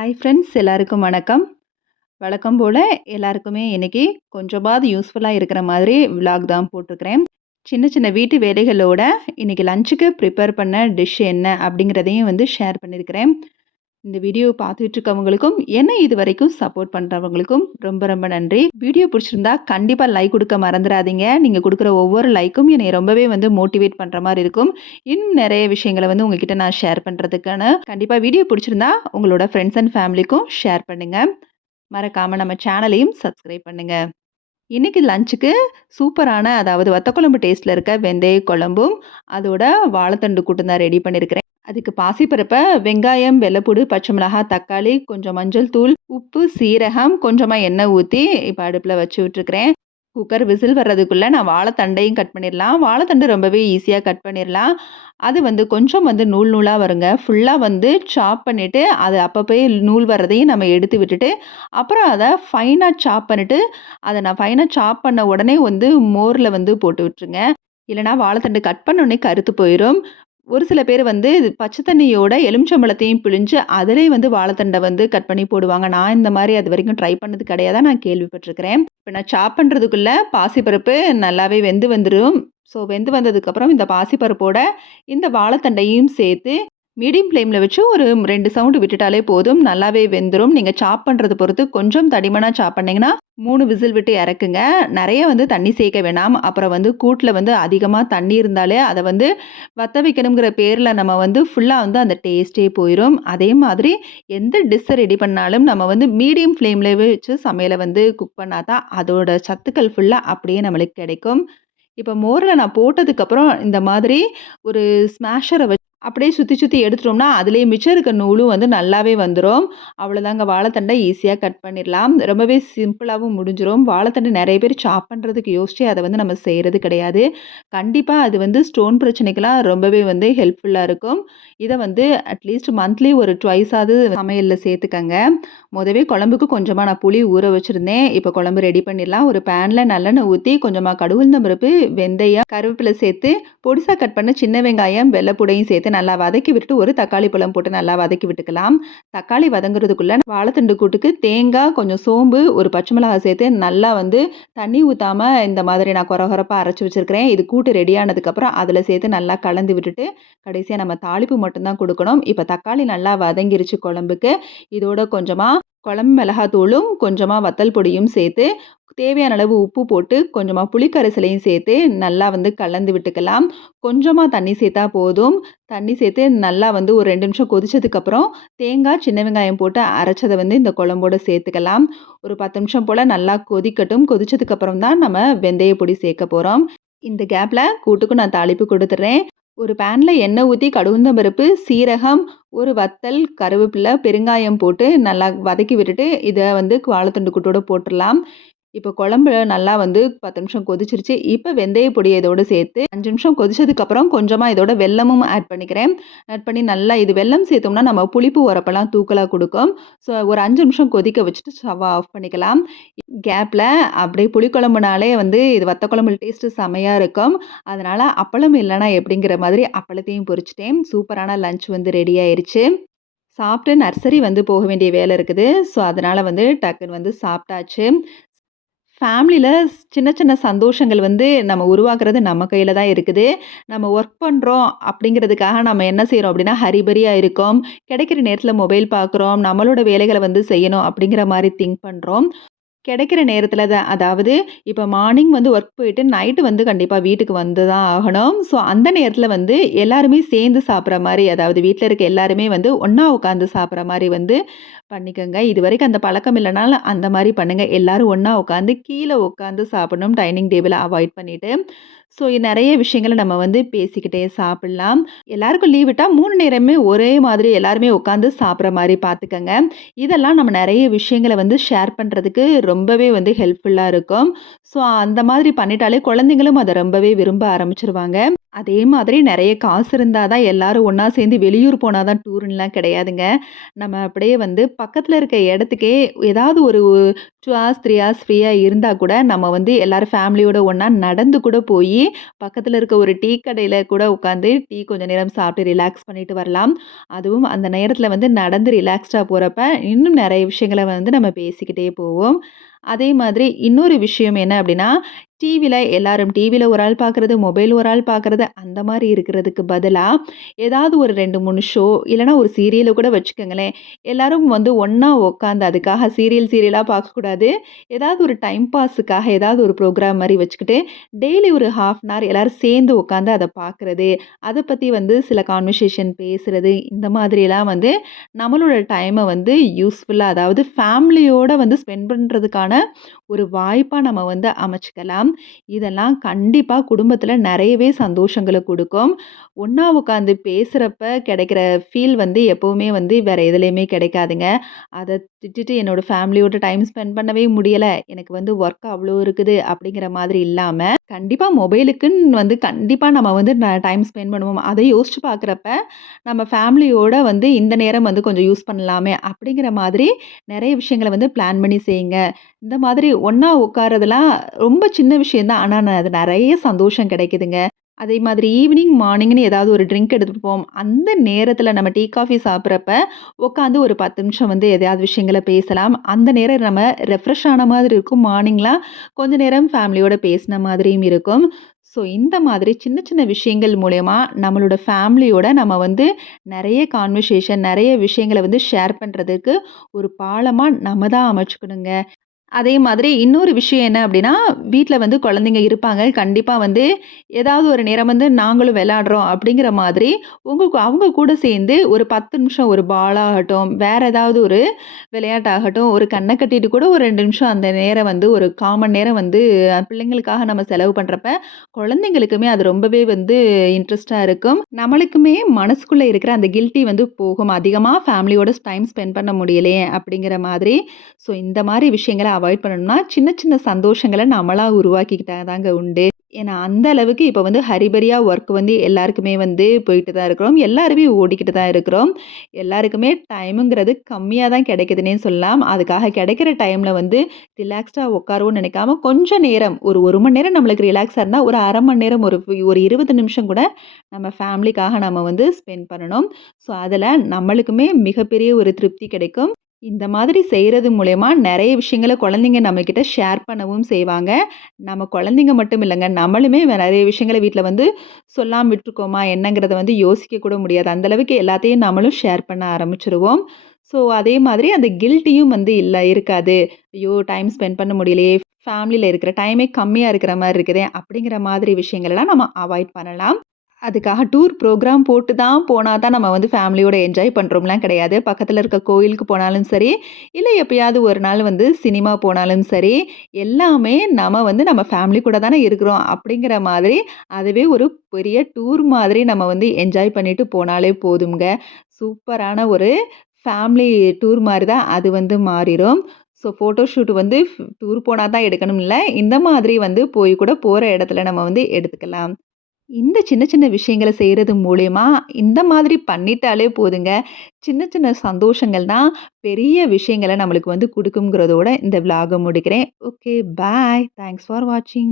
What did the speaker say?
Hi friends, எல்லாருக்கும் வணக்கம். வழக்கம் போல எல்லாருக்குமே இன்னைக்கு கொஞ்சமாவது யூஸ்ஃபுல்லா இருக்கிற மாதிரி விலாக் தான் போட்டிருக்கிறேன். சின்ன சின்ன வீட்டு வேலைகளோட இன்னைக்கு லஞ்சுக்கு ப்ரிப்பேர் பண்ண டிஷ் என்ன அப்படிங்கிறதையும் ஷேர் பண்ணியிருக்கிறேன். இந்த வீடியோ பார்த்துட்டு இருக்கவங்களுக்கும், என்ன இதுவரைக்கும் சப்போர்ட் பண்ணுறவங்களுக்கும் ரொம்ப ரொம்ப நன்றி. வீடியோ பிடிச்சிருந்தா கண்டிப்பாக லைக் கொடுக்க மறந்துடாதீங்க. நீங்கள் கொடுக்குற ஒவ்வொரு லைக்கும் என்னை ரொம்பவே மோட்டிவேட் பண்ணுற மாதிரி இருக்கும். இன்னும் நிறைய விஷயங்களை உங்ககிட்ட நான் ஷேர் பண்ணுறதுக்கான கண்டிப்பாக வீடியோ பிடிச்சிருந்தா உங்களோட ஃப்ரெண்ட்ஸ் அண்ட் ஃபேமிலிக்கும் ஷேர் பண்ணுங்கள். மறக்காமல் நம்ம சேனலையும் சப்ஸ்கிரைப் பண்ணுங்கள். இன்னைக்கு லஞ்சுக்கு சூப்பரான அதாவது வத்த குழம்பு டேஸ்ட்டில் இருக்க வெந்தய குழம்பும் அதோட வாழைத்தண்டு கூட்டும் தான் ரெடி பண்ணியிருக்கிறேன். அதுக்கு பாசிப்பருப்பை வெங்காயம், வெள்ளைப்பூடு, பச்சை மிளகாய், தக்காளி, கொஞ்சம் மஞ்சள் தூள், உப்பு, சீரகம், கொஞ்சமாக எண்ணெய் ஊற்றி இப்போ அடுப்பில் வச்சு விட்டுருக்கிறேன். குக்கர் விசில் வர்றதுக்குள்ளே நான் வாழைத்தண்டையும் கட் பண்ணிடலாம். வாழைத்தண்டு ரொம்பவே ஈஸியாக கட் பண்ணிடலாம். அது கொஞ்சம் நூல் நூலாக வருங்க. ஃபுல்லாக சாப் பண்ணிவிட்டு அது அப்பப்போயே நூல் வர்றதையும் நம்ம எடுத்து விட்டுட்டு அப்புறம் அதை ஃபைனாக சாப் பண்ணிவிட்டு அதை நான் ஃபைனாக சாப் பண்ண உடனே மோரில் போட்டு விட்டுருங்க. இல்லைனா வாழைத்தண்டு கட் பண்ணோடனே கருத்து போயிடும். ஒரு சில பேர் இது பச்சை தண்ணியோட எலுமிச்சம்பழத்தையும் பிழிஞ்சு அதிலே வாழைத்தண்டை கட் பண்ணி போடுவாங்க. நான் இந்த மாதிரி அது வரைக்கும் ட்ரை பண்ணது கிடையாது. நான் கேள்விப்பட்டிருக்கிறேன். இப்போ நான் சாப் பண்ணுறதுக்குள்ளே பாசிப்பருப்பு நல்லாவே வெந்து வந்துடும். ஸோ வெந்து வந்ததுக்கப்புறம் இந்த பாசிப்பருப்போட இந்த வாழைத்தண்டையும் சேர்த்து மீடியம் ஃப்ளேமில் வச்சு ஒரு 2 சவுண்டு விட்டுட்டாலே போதும். நல்லாவே வெந்துடும். நீங்கள் சாப் பண்ணுறது பொறுத்து கொஞ்சம் தடிமனாக சாப் பண்ணிங்கன்னா 3 விசில் விட்டு இறக்குங்க. நிறைய தண்ணி சேர்க்க வேணாம். அப்புறம் கூட்டில் அதிகமாக தண்ணி இருந்தாலே அதை வத்த வைக்கணுங்கிற பேரில் நம்ம ஃபுல்லாக அந்த டேஸ்ட்டே போயிடும். அதே மாதிரி எந்த டிஷ்ஷை ரெடி பண்ணாலும் நம்ம மீடியம் ஃப்ளேமில் வச்சு சமையலை குக் பண்ணால் தான் அதோட சத்துக்கள் ஃபுல்லாக அப்படியே நம்மளுக்கு கிடைக்கும். இப்போ மோரில் நான் போட்டதுக்கப்புறம் இந்த மாதிரி ஒரு ஸ்மாஷரை வச்சு அப்படியே சுற்றி சுற்றி எடுத்துட்டோம்னா அதிலே மிச்சம் இருக்க நூலும் நல்லாவே வந்துடும். அவ்வளோதாங்க, வாழைத்தண்டை ஈஸியாக கட் பண்ணிடலாம். ரொம்பவே சிம்பிளாகவும் முடிஞ்சிடும். வாழைத்தண்டை நிறைய பேர் சாப் பண்ணுறதுக்கு யோசிச்சு அதை நம்ம செய்கிறது கிடையாது. கண்டிப்பாக அது ஸ்டோன் பிரச்சனைக்கெல்லாம் ரொம்பவே ஹெல்ப்ஃபுல்லாக இருக்கும். இதை அட்லீஸ்ட் மந்த்லி ஒரு ட்வைஸாவது சமையலில் சேர்த்துக்கங்க. முதவே குழம்புக்கு கொஞ்சமாக நான் புளி ஊற வச்சுருந்தேன். இப்போ குழம்பு ரெடி பண்ணிடலாம். ஒரு பேனில் நல்லெண்ணெய் ஊற்றி கொஞ்சமாக கடுகுளுந்தம் பருப்பு, வெந்தயம், கருவேப்பிலை சேர்த்து பொடிசாக கட் பண்ண சின்ன வெங்காயம், வெள்ளைப்பூடையும் சேர்த்து நல்லா வதக்கி விட்டு ஒரு தக்காளி பழம் போட்டு நல்லா வதக்கி விட்டுக்கலாம். தக்காளி வதங்குறதுக்குள்ளே வாழைத்தண்டு கூட்டுக்கு தேங்காய், கொஞ்சம் சோம்பு, ஒரு பச்சை மிளகாய் சேர்த்து நல்லா தண்ணி ஊற்றாமல் இந்த மாதிரி நான் கொரகொரப்பாக அரைச்சி வச்சுருக்கிறேன். இது கூட்டு ரெடியானதுக்கப்புறம் அதில் சேர்த்து நல்லா கலந்து விட்டுட்டு கடைசியாக நம்ம தாளிப்பு மட்டும்தான் கொடுக்கணும். இப்போ தக்காளி நல்லா வதங்கிருச்சு குழம்புக்கு. இதோட கொஞ்சமாக குழம்பு மிளகாத்தூளும் கொஞ்சமாக வத்தல் பொடியும் சேர்த்து தேவையான அளவு உப்பு போட்டு கொஞ்சமாக புளிக்கரைசலையும் சேர்த்து நல்லா கலந்து விட்டுக்கலாம். கொஞ்சமாக தண்ணி சேர்த்தா போதும். தண்ணி சேர்த்து நல்லா ஒரு 2 நிமிஷம் கொதிச்சதுக்கப்புறம் தேங்காய், சின்ன வெங்காயம் போட்டு அரைச்சதை இந்த குழம்போட சேர்த்துக்கலாம். ஒரு 10 நிமிஷம் போல் நல்லா கொதிக்கட்டும். கொதிச்சதுக்கப்புறம் தான் நம்ம வெந்தய பொடி சேர்க்க போகிறோம். இந்த கேப்பில் கூட்டுக்கும் நான் தாளிப்பு கொடுத்துட்றேன். ஒரு பேனில் எண்ணெய் ஊற்றி கடுகுளுந்தம் பருப்பு, சீரகம், ஒரு வத்தல், கருவேப்பிலை, பெருங்காயம் போட்டு நல்லா வதக்கி விட்டுட்டு இதை வாழைத்தண்டு கூட்டோட போட்டுடலாம். இப்போ குழம்பு நல்லா 10 நிமிஷம் கொதிச்சிருச்சு. இப்போ வெந்தய பொடியை இதோடு சேர்த்து 5 நிமிஷம் கொதிச்சதுக்கப்புறம் கொஞ்சமாக இதோட வெல்லமும் ஆட் பண்ணிக்கிறேன். ஆட் பண்ணி நல்லா இது வெல்லம் சேர்த்தோம்னா நம்ம புளிப்பு உரப்பெல்லாம் தூக்கலாக கொடுக்கும். ஸோ ஒரு 5 நிமிஷம் கொதிக்க வச்சுட்டு ஸ்டவ் ஆஃப் பண்ணிக்கலாம். கேப்பில் அப்படியே புளிக்குழம்புனாலே இது வத்த குழம்பு டேஸ்ட்டு செமையாக இருக்கும். அதனால் அப்பளம் இல்லைனா எப்படிங்கிற மாதிரி அப்பளத்தையும் பொரிச்சிட்டேன். சூப்பரான லஞ்ச் ரெடி ஆயிடுச்சு. சாப்பிட்டு நர்சரி போக வேண்டிய வேலை இருக்குது. ஸோ அதனால் டக்குன்னு சாப்பிட்டாச்சு. ஃபேமிலியில் சின்ன சின்ன சந்தோஷங்கள் நம்ம உருவாக்குறது நம்ம கையில் தான் இருக்குது. நம்ம ஒர்க் பண்ணுறோம் அப்படிங்கிறதுக்காக நம்ம என்ன செய்கிறோம் அப்படின்னா ஹரிபரியாக இருக்கோம். கிடைக்கிற நேரத்தில் மொபைல் பார்க்குறோம். நம்மளோட வேலைகளை செய்யணும் அப்படிங்கிற மாதிரி திங்க் பண்ணுறோம். கிடைக்கிற நேரத்தில் தான் அதாவது இப்போ மார்னிங் ஒர்க் போயிட்டு நைட்டு கண்டிப்பாக வீட்டுக்கு வந்து தான் ஆகணும். ஸோ அந்த நேரத்தில் எல்லாருமே சேர்ந்து சாப்பிட்ற மாதிரி அதாவது வீட்டில் இருக்க எல்லாருமே ஒன்றா உட்காந்து சாப்பிட்ற மாதிரி பண்ணிக்கோங்க. இது வரைக்கும் அந்த பழக்கம் இல்லைனாலும் அந்த மாதிரி பண்ணுங்கள். எல்லோரும் ஒன்றா உட்காந்து கீழே உட்காந்து சாப்பிடணும். டைனிங் டேபிளை அவாய்ட் பண்ணிவிட்டு. ஸோ நிறைய விஷயங்களை நம்ம பேசிக்கிட்டே சாப்பிட்லாம். எல்லாருக்கும் லீவ் விட்டால் 3 நேரமே ஒரே மாதிரி எல்லாருமே உட்காந்து சாப்பிட்ற மாதிரி பார்த்துக்கங்க. இதெல்லாம் நம்ம நிறைய விஷயங்களை ஷேர் பண்ணுறதுக்கு ரொம்பவே வந்து ஹெல்ப்ஃபுல்லா இருக்கும். ஸோ அந்த மாதிரி பண்ணிட்டாலே குழந்தைங்களும் அத ரொம்பவே விரும்ப ஆரம்பிச்சுருவாங்க. அதே மாதிரி நெறைய காசு இருந்தா தான் எல்லாரும் ஒண்ணா சேர்ந்து வெளியூர் போனா தான் டூருன்லாம் கிடையாதுங்க. நம்ம அப்படியே வந்து பக்கத்துல இருக்க இடத்துக்கே ஏதாவது ஒரு 2 ஹார்ஸ், 3 ஹார்ஸ் ஃப்ரீயா இருந்தா கூட நம்ம வந்து எல்லாரும் ஃபேமிலியோட ஒண்ணா நடந்து கூட போயி, பக்கத்துல இருக்க ஒரு டீ கடையில கூட உட்காந்து டீ கொஞ்ச நேரம் சாப்பிட்டு ரிலாக்ஸ் பண்ணிட்டு வரலாம். அதுவும் அந்த நேரத்துல வந்து நடந்து ரிலாக்ஸ்டா போறப்ப, இன்னும் நெறைய விஷயங்கள வந்து நம்ம பேசிக்கிட்டே போவோம். அதே மாதிரி இன்னொரு விஷயம் என்ன அப்படின்னா, எல்லாரும் டிவில ஒரு ஆள் பார்க்குறது, மொபைல் ஒரு ஆள் பார்க்குறது, அந்த மாரி இருக்கிறதுக்கு பதிலா, ஏதாவது ஒரு 2, 3 ஷோ இல்லன்னா ஒரு சீரியல கூட வச்சுக்கங்களேன். எல்லாரும் வந்து ஒண்ணா உட்காந்து அதுக்காக சீரியலா பார்க்கக்கூடாது. ஏதாவது ஒரு டைம் பாஸுக்காக ஏதாவது ஒரு ப்ரோகிராம் மாரி வச்சுக்கிட்டு, டெய்லி ஒரு 1/2 அன் ஹவர் எல்லாரும் சேர்ந்து உட்காந்து அத பார்க்குறது. அத பத்தி வந்து சில கான்வர்சேஷன் பேசுறது, இந்த மாதிரியெல்லாம் வந்து நம்மளோட டைம வந்து யூஸ்ஃபுல்லா அதாவது ஃபேமிலியோட வந்து ஸ்பெண்ட் பண்றதுக்கான ஒரு வாய்ப்பா நம்ம வந்து அமைச்சுக்கலாம். இதெல்லாம் கண்டிப்பா குடும்பத்தில நெறையவே சந்தோஷங்கள குடுக்கும். ஒண்ணா உட்காந்து பேசுறப்ப கிடைக்கிற ஃபீல் வந்து எப்பவுமே வந்து வேற எதுலயுமே கிடைக்காதுங்க. அத விட்டுட்டு என்னோட ஃபேமிலியோட டைம் ஸ்பெண்ட் பண்ணவே முடியல. எனக்கு வந்து ஒர்க் அவ்ளோ இருக்குது அப்படிங்கிற மாதிரி இல்லாம, கண்டிப்பா மொபைலுக்குன்னு வந்து கண்டிப்பா நம்ம வந்து டைம் ஸ்பெண்ட் பண்ணுவோம். அத யோசிச்சு பார்க்குறப்ப, நம்ம ஃபேமிலியோட வந்து இந்த நேரம் வந்து கொஞ்சம் யூஸ் பண்ணலாமே அப்படிங்கிற மாதிரி நெறைய விஷயங்கள வந்து பிளான் பண்ணி செய்யுங்க. இந்த மாதிரி ஒண்ணா உட்கார்றதெல்லாம் ரொம்ப சின்ன விஷயம் தான். ஆனா, அது நெறைய சந்தோஷம் கிடைக்குதுங்க. அதே மாதிரி ஈவினிங், மார்னிங்ன்னு ஏதாவது ஒரு ட்ரிங்க் எடுத்துட்டு போவோம். அந்த நேரத்தில நம்ம டீ, காஃபி சாப்பிடுறப்ப உட்காந்து ஒரு 10 நிமிஷம் வந்து எதையாவது விஷயங்கள பேசலாம். அந்த நேரம் நம்ம ரெஃப்ரெஷ் ஆன மாதிரி இருக்கும். மார்னிங்லாம் கொஞ்ச நேரம் ஃபேமிலியோட பேசின மாதிரியும் இருக்கும். ஸோ இந்த மாதிரி சின்ன சின்ன விஷயங்கள் மூலியமா நம்மளோட ஃபேமிலியோட நம்ம வந்து நெறைய கான்வர்சேஷன், நெறைய விஷயங்கள வந்து ஷேர் பண்றதுக்கு ஒரு பாலமா நம்ம தான் அமைச்சுக்கணுங்க. அதே மாதிரி இன்னொரு விஷயம் என்ன அப்டின்னா, வீட்ல வந்து குழந்தைங்க இருப்பாங்க. கண்டிப்பா வந்து ஏதாவது ஒரு நேரம் வந்து நாங்களும் விளையாடுறோம் அப்படிங்கிற மாதிரி, அவங்க கூட சேர்ந்து ஒரு 10 நிமிஷம் ஒரு பாலாகட்டும், வேற ஏதாவது ஒரு விளையாட்டாகட்டும், ஒரு கண்ண கட்டிட்டு கூட ஒரு 2 நிமிஷம் அந்த நேரம் வந்து ஒரு 1/4 மணி நேரம் வந்து பிள்ளைங்களுக்காக நம்ம செலவு பண்றப்ப, குழந்தைங்களுக்குமே அது ரொம்பவே வந்து இன்ட்ரெஸ்ட்டா இருக்கும். நம்மளுக்குமே மனசுக்குள்ள இருக்கிற அந்த கில்ட்டி வந்து போகும். அதிகமா ஃபேமிலியோட டைம் ஸ்பெண்ட் பண்ண முடியலையே அப்படிங்கிற மாதிரி. ஸோ இந்த மாரி விஷயங்கள அவாய்ட் பண்ணணும்னா, சின்ன சின்ன சந்தோஷங்கள நம்மளா உருவாக்கிக்கிட்டா தாங்க உண்டு. ஏன்னா, அந்த அளவுக்கு இப்ப வந்து ஹரிபரியா ஒர்க் வந்து எல்லாருக்குமே வந்து போயிட்டு தான் இருக்கிறோம். எல்லாருமே ஓடிக்கிட்டு தான் இருக்கிறோம். எல்லாருக்குமே டைமுங்கிறது கம்மியா தான் கிடைக்குதுன்னே சொல்லலாம். அதுக்காக கிடைக்கிற டைம்ல வந்து ரிலாக்ஸ்டா உட்காருவோம்னு நினைக்காம, கொஞ்சம் நேரம் ஒரு 1 மணி நேரம் நம்மளுக்கு ரிலாக்ஸா இருந்தா, ஒரு 1/2 மணி நேரம் ஒரு 20 நிமிஷம் கூட நம்ம ஃபேமிலிக்காக நம்ம வந்து ஸ்பெண்ட் பண்ணணும். ஸோ, அதுல நம்மளுக்குமே மிகப்பெரிய ஒரு திருப்தி கிடைக்கும். இந்த மாதிரி செய்றது மூலியமா நெறைய விஷயங்கள குழந்தைங்க நம்மகிட்ட ஷேர் பண்ணவும் செய்வாங்க. நம்ம குழந்தைங்க மட்டும் இல்லங்க, நம்மளுமே நெறைய விஷயங்கள வீட்ல வந்து சொல்லாம விட்டுருக்கோமா என்னங்கிறத வந்து யோசிக்க கூட முடியாது. அந்த அளவுக்கு எல்லாத்தையும் நம்மளும் ஷேர் பண்ண ஆரம்பிச்சுருவோம். ஸோ அதே மாதிரி அந்த கில்ட்டியும் வந்து இருக்காது. ஐயோ! டைம் ஸ்பெண்ட் பண்ண முடியலையே, ஃபேமிலில இருக்கிற டைமே கம்மியா இருக்கிற மாரி இருக்குதே, அப்படிங்கிற மாதிரி விஷயங்களெல்லாம் நம்ம அவாய்ட் பண்ணலாம். அதுக்காக டூர் ப்ரோகிராம் போட்டு தான் போனா தான் நம்ம வந்து ஃபேமிலியோட என்ஜாய் பண்றோம்லாம் கிடையாது. பக்கத்துல இருக்க கோயிலுக்கு போனாலும் சரி, இல்ல எப்பயாவது ஒரு நாள் வந்து சினிமா போனாலும் சரி, எல்லாமே நம்ம வந்து நம்ம ஃபேமிலி கூட தானே இருக்கிறோம் அப்படிங்கிற மாதிரி, அதுவே ஒரு பெரிய டூர் மாதிரி நம்ம வந்து என்ஜாய் பண்ணிட்டு போனாலே போதும்ங்க. சூப்பரான ஒரு ஃபேமிலி டூர் மாரி தான் அது வந்து மாறிரும். ஸோ ஃபோட்டோ ஷூட் வந்து டூர் போனா தான் எடுக்கணும் இல்ல. இந்த மாதிரி வந்து போய் கூட போற இடத்துல நம்ம வந்து எடுத்துக்கலாம். இந்த சின்ன சின்ன விஷயங்கள செய்றது மூலியமா, இந்த மாதிரி பண்ணிட்டாலே போதுங்க. சின்ன சின்ன சந்தோஷங்கள் தான் பெரிய விஷயங்கள நம்மளுக்கு வந்து குடுக்கும்ங்கிறதோட இந்த விலாக முடிக்கிறேன். Okay, bye. தேங்க்ஸ் ஃபார் வாட்சிங்.